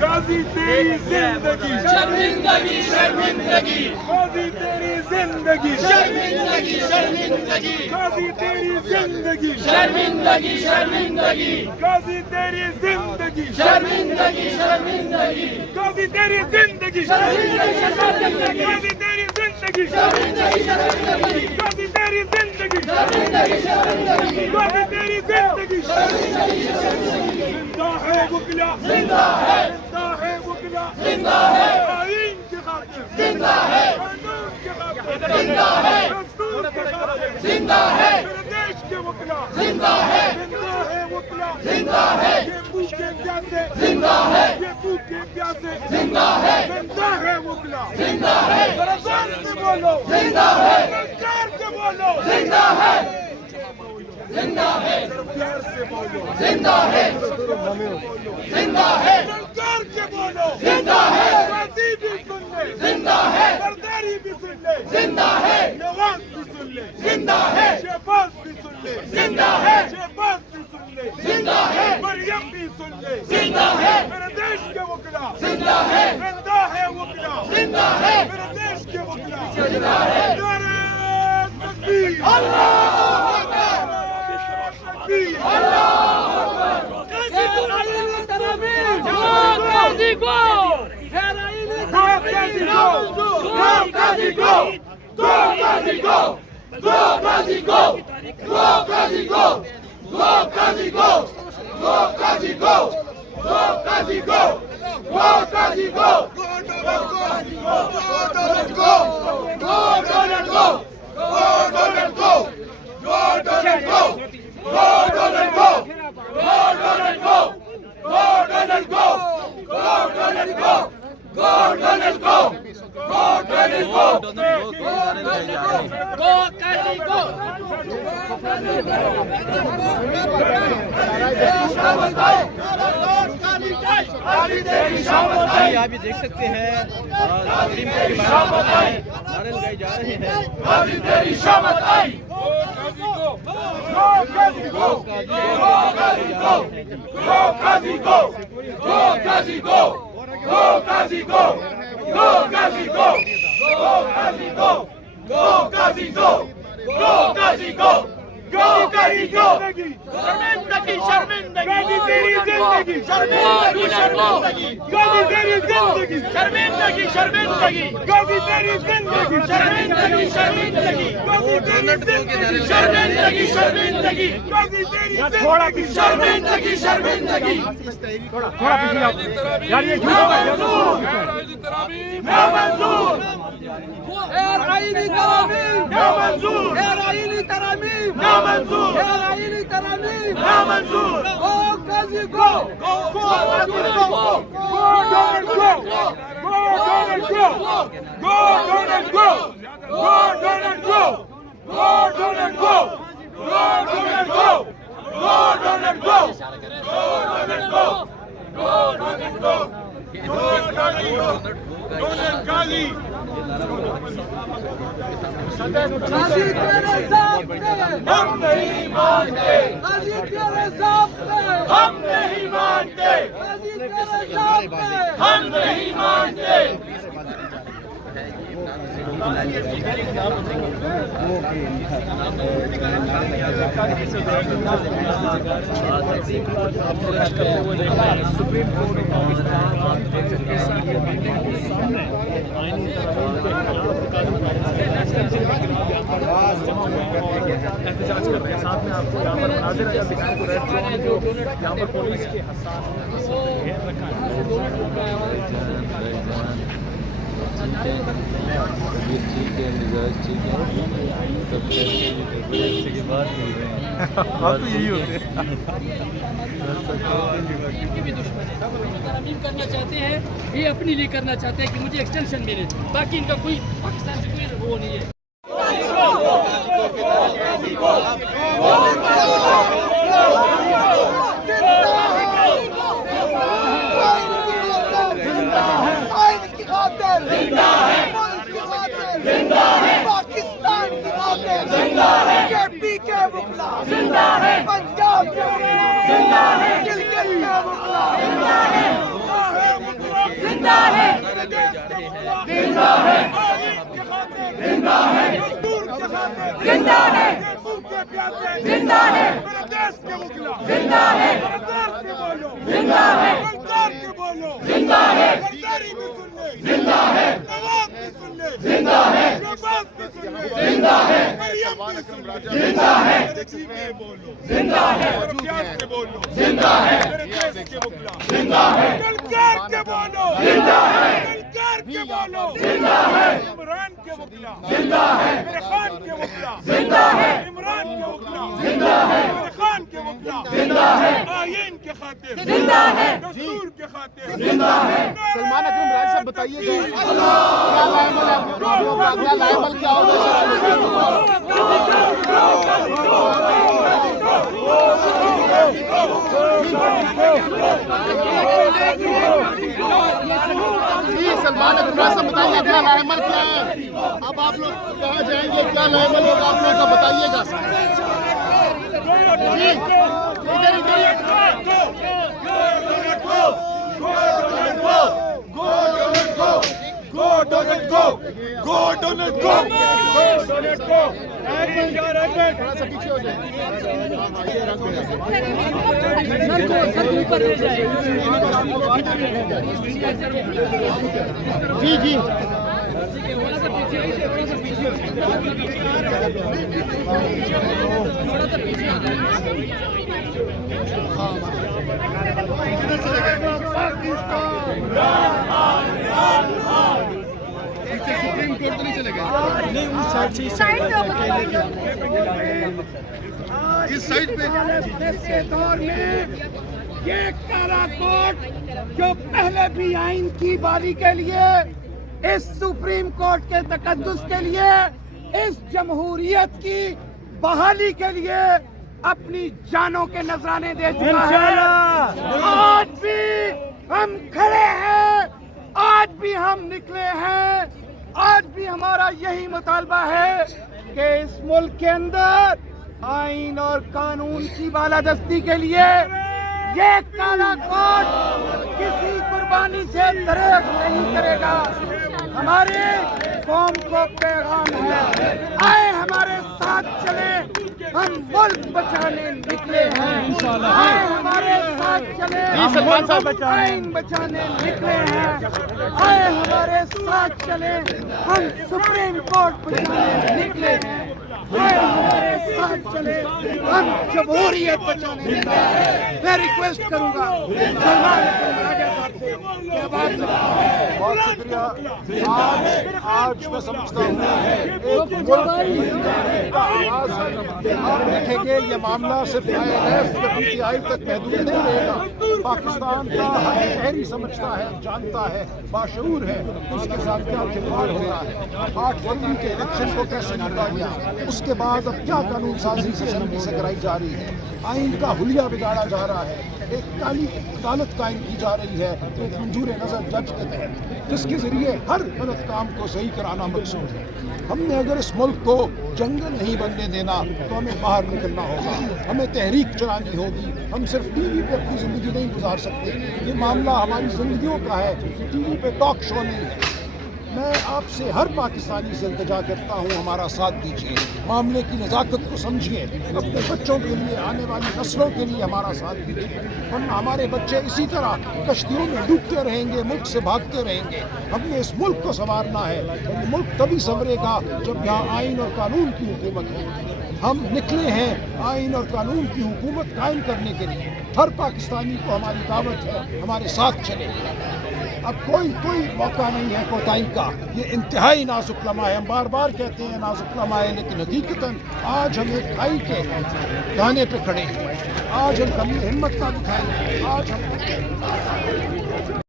غازی تیری زندگی شرمندگی شرمندگی غازی تیری زندگی شرمندگی شرمندگی غازی تیری زندگی شرمندگی شرمندگی غازی تیری زندگی شرمندگی شرمندگی غازی تیری زندگی شرمندگی شرمندگی غازی تیری زندگی شرمندگی شرمندگی غازی تیری زندگی شرمندگی شرمندگی غازی تیری زندگی شرمندگی شرمندگی زندہ ہے وکلا زندہ ہے زندہ ہے وکلا زندہ ہے آئین کی خاطر زندہ ہے قانون کی خاطر زندہ ہے دستور کی خاطر زندہ ہے میرے دیش کے وکلا زندہ ہے زندہ ہے وکلا زندہ ہے یہ بھوکے پیاسے زندہ ہے یہ بھوکے پیاسے زندہ ہے زندہ ہے وکلا زندہ ہے ذرا زور سے بولو زندہ ہے زور سے بولو زندہ ہے زندہ ہے پیار سے بولو زندہ ہے زندہ ہے زور سے بولو زندہ ہے غازی بھی سن لے زندہ ہے سرداری بھی سن لے زندہ ہے نواز بھی سن لے زندہ ہے شہباز بھی سن لے زندہ ہے شہباز بھی سن لے زندہ ہے مریم بھی سن لے زندہ ہے میرے دیش کے وکلا زندہ ہے زندہ ہے وکلا زندہ ہے میرے دیش کے وکلا زندہ ہے نعرہ تکبیر اللہ تکبیر غازی کو غازی کو غازی کو غازی کو غازی کو غازی کو غازی کو غازی کو غازی کو غازی کو آپ یہ دیکھ سکتے ہیں نعرے لگائے جا رہے ہیں تیری شامت آئی غازی کو غازی کو غازی کو غازی کو غازی کو غازی کو غازی کو غازی کو غازی کو غازی کو غازی کو شرمندگی شرمندگی غازی تیری زندگی شرمندگی شرمندگی غازی تیری زندگی شرمندگی شرمندگی غازی تیری زندگی شرمندگی شرمندگی غازی تیری زندگی شرمندگی شرمندگی غازی تیری زندگی شرمندگی شرمندگی یا منظور آئینی ترامیم یا منظور آئینی ترامیم یا منظور آئینی ترامیم یا منظور غازی کو غازی تیرے ضابطے ہم نہیں مانتے غازی تیرے ضابطے ہم نہیں مانتے غازی تیرے ضابطے ہم نہیں مانتے سپریم کورٹ آف پاکستان احتجاج کر رہے ہیں ساتھ میں آپ کو یہاں پر حاضر ہے جو یہاں پر پولیس کے حساس گھیر رکھا ہے آپ تو یہی ہوتے ہیں ترمیم کرنا چاہتے ہیں یہ اپنے لیے کرنا چاہتے ہیں کہ مجھے ایکسٹینشن ملے باقی ان کا کوئی پاکستان سے کوئی وہ نہیں ہے پاکستان کی خاطر زندہ ہے پی کے بکلا زندہ ہے پنجاب کے بکلا زندہ ہے گلگت کا بکلا زندہ ہے मजदूर के खातिर जिंदा है, भूखे प्यासे जिंदा है, मेरे देश के मुखिया जिंदा है, सरदार से बोलो जिंदा है, सरदार के बोलो जिंदा है, सरदारी भी सुन ले जिंदा है, नवाब भी सुन ले जिंदा है, नवाब भी सुन ले जिंदा है, मरियम भी सुन ले जिंदा है, मेरे चीखे बोलो जिंदा है, मेरे प्यार से बोलो जिंदा है, मेरे देश के मुखिया जिंदा है, गलकार के बोलो जिंदा है, गलकार के बोलो जिंदा है, इमरान के मुखिया जिंदा है, मेरे खान के मुखिया जिंदा है, इमरान के मुखिया जिंदा है, मेरे खान के मुखिया जिंदा है, आयीन के खातिर जिंदा है, दस्तूर के खातिर जिंदा है। सलमान अकरम राज साहब बताइए क्या लाएबल क्या होगा? सलमान अकरम राज साहब बताइए क्या लाएबल क्या है? अब आप लोग कहाँ जाएंगे, क्या लाएबल होगा आप लोग का बताइएगा। जी इधर पीछे हो जाए सर ऊपर ले जाए। जी जी सुप्रीम कोर्ट तो नहीं चले गए? इस साइड पे के दौर में ये काला कोर्ट जो पहले भी आइन की बारी के लिए, इस सुप्रीम कोर्ट के तकद्दुस के लिए, इस जमहूरियत की बहाली के लिए अपनी जानों के नजराने दे चुका है। आज भी हम खड़े हैं, आज भी हम निकले हैं, आज भी हमारा यही मुतालबा है कि इस मुल्क के अंदर आइन और कानून की बालादस्ती के लिए ये काला कोर्ट किसी कुर्बानी से दरेक नहीं करेगा। हमारे कौम को पैगाम है, आए हमारे साथ चले, हम मुल्क बचाने निकले हैं। आए हमारे साथ चले, हम आइन बचाने निकले हैं। आए हमारे साथ चले, हम सुप्रीम कोर्ट बचाने निकले हैं। आए हमारे साथ चले, हम जमहूरियत बचाने निकले हैं। मैं रिक्वेस्ट करूंगा सलमान राजा साहब से क्या बात है। बहुत शुक्रिया। आज मैं समझता हूँ आप देखेंगे ये मामला सिर्फ INF या PTI तक महदूद नहीं रहेगा। पाकिस्तान का हर शहरी समझता है, जानता है, बाशऊर है उसके साथ क्या खिलवाड़ हो रहा है। 8 फरवरी के इलेक्शन को कैसे निकाला गया, उसके बाद अब क्या कानून साजी से कराई जा रही है, आइन का हुलिया बिगाड़ा जा रहा है, एक काली अदालत कायम की जा रही है एक मंजूर नज़र जज के तहत, जिसके जरिए हर गलत काम को सही कराना मकसूद है। हमने अगर इस मुल्क को जंगल नहीं बनने देना तो हमें बाहर निकलना होगा, हमें तहरीक चलानी होगी। हम सिर्फ टीवी पे अपनी ज़िंदगी नहीं गुजार सकते, ये मामला हमारी ज़िंदगियों का है, टीवी पे टॉक शो नहीं है। मैं आपसे हर पाकिस्तानी से इल्तिजा करता हूँ, हमारा साथ दीजिए, मामले की नज़ाकत को समझिए, अपने बच्चों के लिए, आने वाली नस्लों के लिए हमारा साथ दीजिए, वरना हमारे बच्चे इसी तरह कश्तियों में डूबते रहेंगे, मुल्क से भागते रहेंगे। हमने इस मुल्क को संवारना है, और मुल्क तभी संवरेगा जब यहाँ आइन और कानून की हुकूमत हो। हम निकले हैं आइन और कानून की हुकूमत कायम करने के लिए। हर पाकिस्तानी को हमारी दावत है, हमारे साथ चले। अब कोई मौका नहीं है कोताही का, ये इंतहाई नाजुक लम्हा है। हम बार बार कहते हैं नाजुक लम्हा है, लेकिन हकीकतन आज हम एक खाई के दाने पे खड़े हैं। आज हम कभी हिम्मत ना दिखाएंगे, आज हम